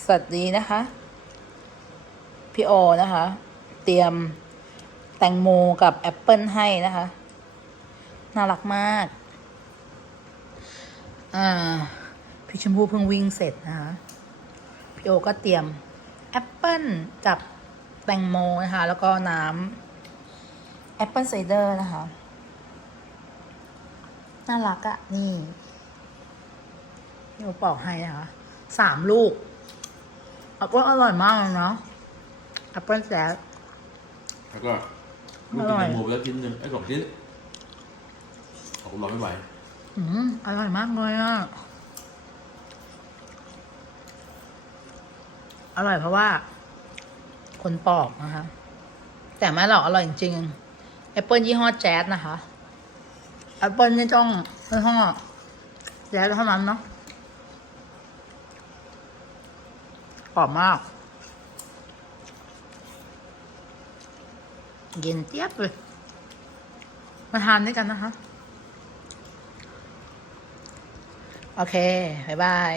สวัสดีนะคะ พี่โอนะคะ เตรียมแตงโมกับแอปเปิลให้นะคะ น่ารักมาก อ่า พี่ชมพู่เพิ่งวิ่งเสร็จนะคะ พี่โอก็เตรียมแอปเปิลกับแตงโมนะคะ แล้วก็น้ำแอปเปิลไซเดอร์นะคะ น่ารักอะนี่พี่โอปอกให้นะคะสามลูก อปเปิลอร่อยมากเลยเนาะแอปเปิลแซ่บ แล้วก็ลูกอร่กินอย แตงโมไปแล้วชิ้นหนึ่งไอ้สองชิ้นขอบคุณเราไม่ไหวอืมอร่อยมากเลยอะอร่อยเพราะว่า คนปอกนะคะ แต่ไม่หรอกอร่อยจริงๆแอปเปิลยี่ห้อแจ๊สนะคะแอปเปิลนี่ต้องยี่ห้อแจ๊สเท่านั้นเนาะ กรอมมาก เย็นเจี๊ยบเลยมาทานด้วยกันนะคะ โอเค บ๊ายบาย